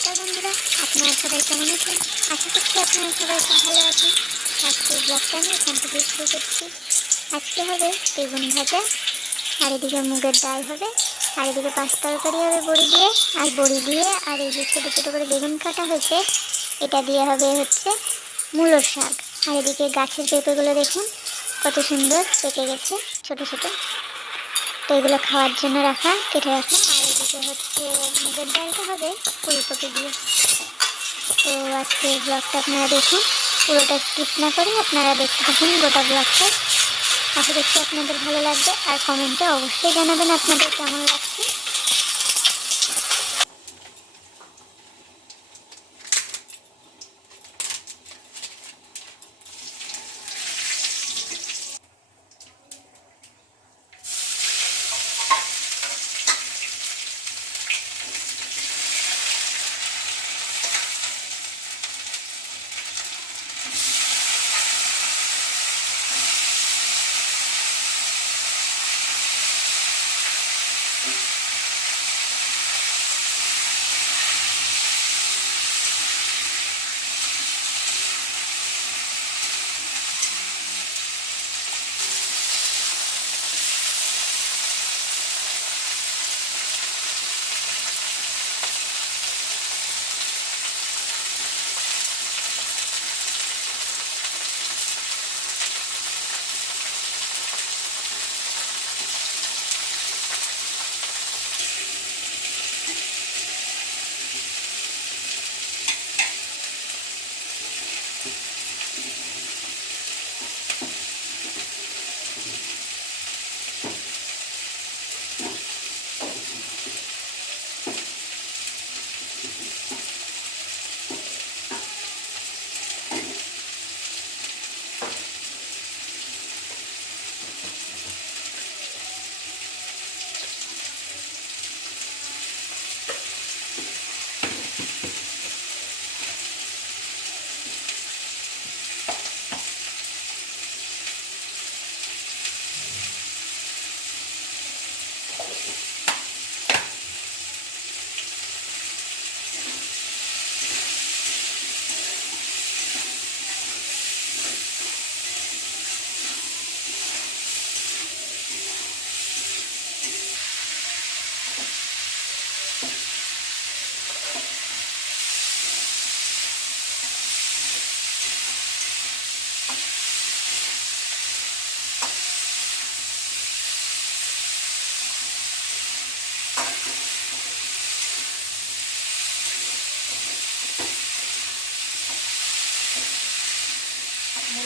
আছেন? আশা করছি আপনারা সবাই ভালো আছেন। আজকে ব্লগটা আমি এখান থেকে শুরু করছি। আজকে হবে বেগুন ভাজা আর এদিকে মুগের ডাল হবে আর এদিকে পাঁচ তরকারি হবে বড়ি দিয়ে, আর বড়ি দিয়ে আর এই যে ছোটো ছোটো করে বেগুন কাটা হয়েছে, এটা দিয়ে হবে হচ্ছে মূলোর শাক। আর এদিকে গাছের পেঁপেগুলো দেখুন, কত সুন্দর পেকে গেছে, ছোট ছোট। তো এগুলো খাওয়ার জন্য রাখা, কেটে রাখা। এদিকে হচ্ছে মুগের ডালটা হবে ফুলকপি দিয়ে। তো আজকে ব্লগটা আপনারা দেখুন, পুরোটা স্কিপ না করে আপনারা দেখতে থাকুন গোটা ব্লগটা আশা করছি আপনাদের ভালো লাগবে, আর কমেন্টে অবশ্যই জানাবেন আপনাদের কেমন লাগছে।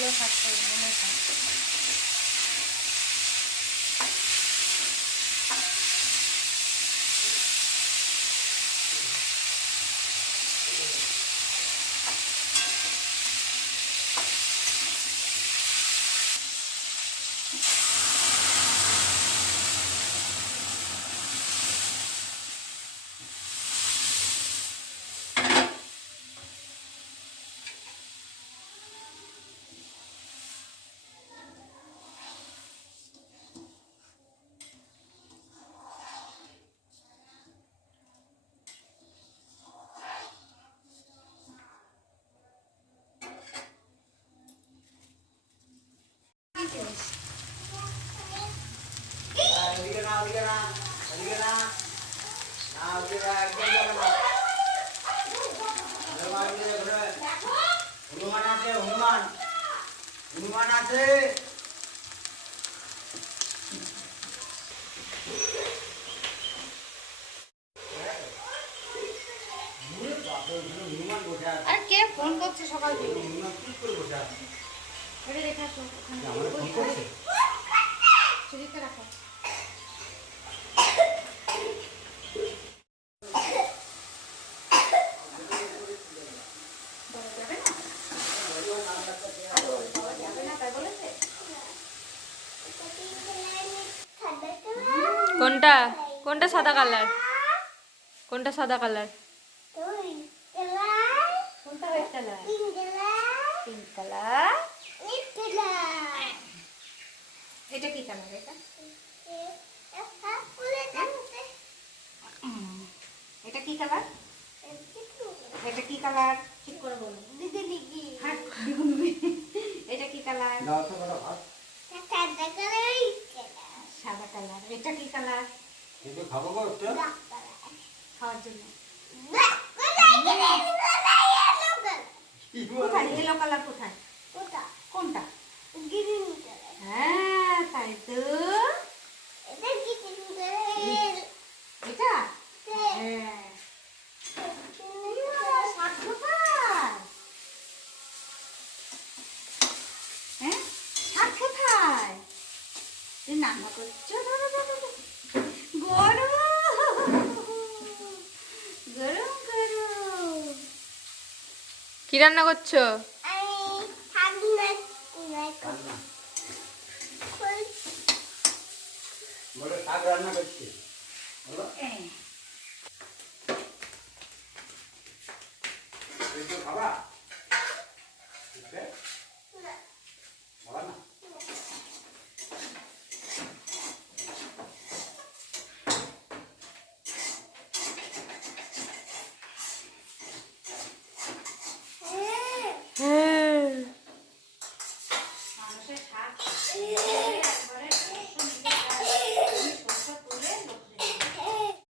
মূলো শাক মনে মূলো শাক এদিকে না ওদিকে না এদিকে না না ওদিকে না একদম যাবে না হনুমান আছে হনুমান হনুমান আছে আর কে ফোন করছে সকাল থেকে এটা রেখে আসো ওখানে রাখো বলা যাবে না? বলা যাবে না, তাই বলেছে? কোনটা? কোনটা সাদা কালার? কোনটা সাদা কালার? এটা কি কালার এটা? এটা কি কালার? এটা কি কালার? ঠিক করে বলো। দিদি দিদি এটা কি কালার। সাদা কালার। এটা কি কালার? এটা খাব গো একটু? খাওয়ার জন্য। কোথায়? ইয়েলো কালার কোথায়? কোনটা? হ্যাঁ তাই তো এটা হ্যাঁ শাক কোথায় হ্যাঁ শাক কোথায় তুমি রান্না করছ। গরম গরম গরম কি রান্না করছ রান্না।